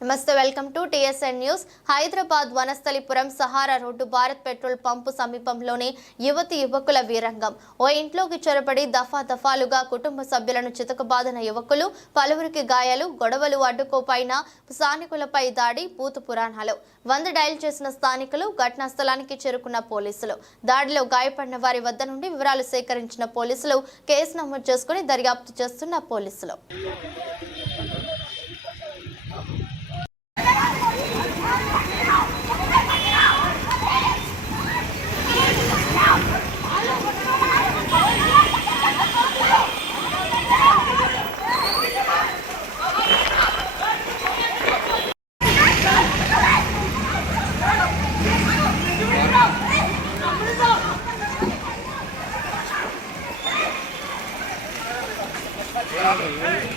నమస్తే welcome to TSN news. Hyderabad Vanasthalipuram Sahara road Bharat petrol pump సమీపంలోని యువతి యువకుల వీరంగం. ఓ ఇంట్లోకి చొరబడి దఫా దఫాలుగా కుటుంబ సభ్యులను చితకబాదిన యువకులు పలువురికి గాయాలు గొడవలు అడ్డుకోపైన స్థానికులపై దాడి పూతు పురాణాలు. వంద డయల్ చేసిన స్థానికులు ఘటనా స్థలానికి చేరుకున్న పోలీసులు. దాడిలో గాయపడిన వారి వద్ద నుండి వివరాలు సేకరించిన పోలీసులు కేసు నమోదు చేసుకుని దర్యాప్తు చేస్తున్న పోలీసులు. Bravo.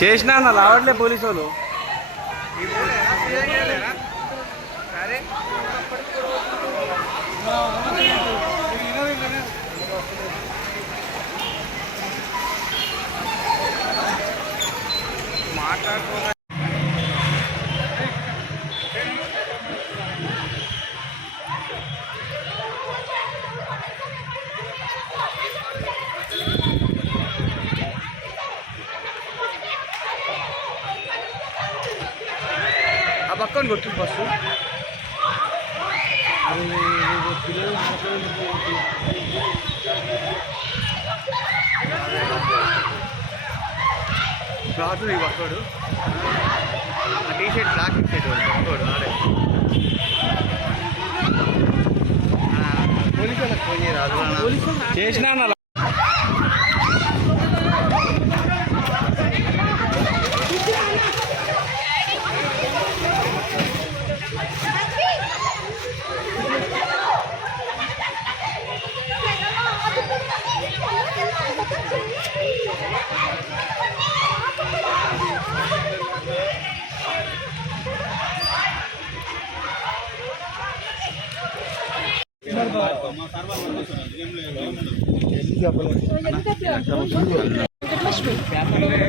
చేసినా అన్న రావట్లే పోలీసు వాళ్ళు. పక్కన కొట్టు ఫస్ట్ క్లాత్ ఈ పక్కడు ఆ టీ షర్ట్ బ్లాక్ ఇచ్చేది పక్కడు ఆడే పోలీసు వాళ్ళకి ఫోన్ చేయరాదు చేసినా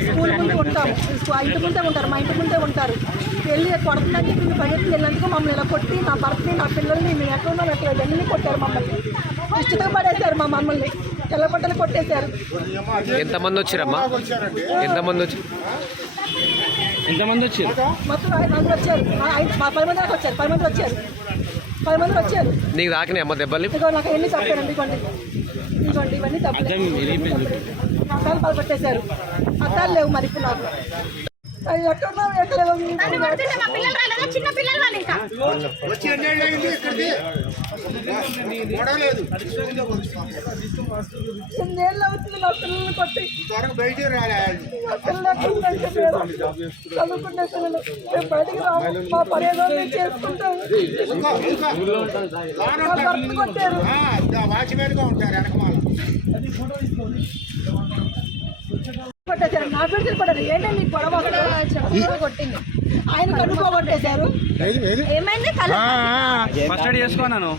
స్కూల్ ముందు ఉంటాం. స్కూ- ఇంటి ముందే ఉంటారు. మా ఇంటి ముందే ఉంటారు. వెళ్ళి కొడుతుందని మేము పరిగెత్తి వెళ్ళినందుకు మమ్మల్ని ఇలా కొట్టి నా భర్తని నా పిల్లల్ని మేము ఎక్కడ ఉన్నాం ఎక్కడ ఇవన్నీ కొట్టారు మమ్మల్ని. ఇష్టంగా పడేశారు మా మమ్మల్ని. తెల్లబట్టలు కొట్టేశారు. ఎంతమంది వచ్చిరమ్మా? ఎంతమంది వచ్చి ఎంతమంది వచ్చారు? మొత్తం ఐదు మంది వచ్చారు. మా ఐదు మా పది మంది దాకా వచ్చారు. పది మంది వచ్చారు. పది మంది వచ్చారు. నీకు తాకినాయి అమ్మ దెబ్బలు? ఇదిగో నాకు ఎన్ని తప్పారండి ఇవ్వండి ఇదిగోండి ఇవన్నీ పలబట్టేశారు అద్దాలు లేవు మరి ఇప్పుడు నాకు. వచ్చి ఇక్కడికి ఎన్నేళ్ళు అవుతుంది నా కొట్టి చదువుకునే పిల్లలు మేము బయటికి రాము మా పర్యాలు మేము చేసుకుంటాము ఇంకా ఇంకా లోన మా భర్త కొట్టారు. కొట్టేశారు. నా పిల్లలు కొట్టారు ఏంటంటే నీకు గొడవ కొట్టింది. ఆయన కడుపు కొట్టేశారు. ఏమైంది? First aid చేసుకోన్నాను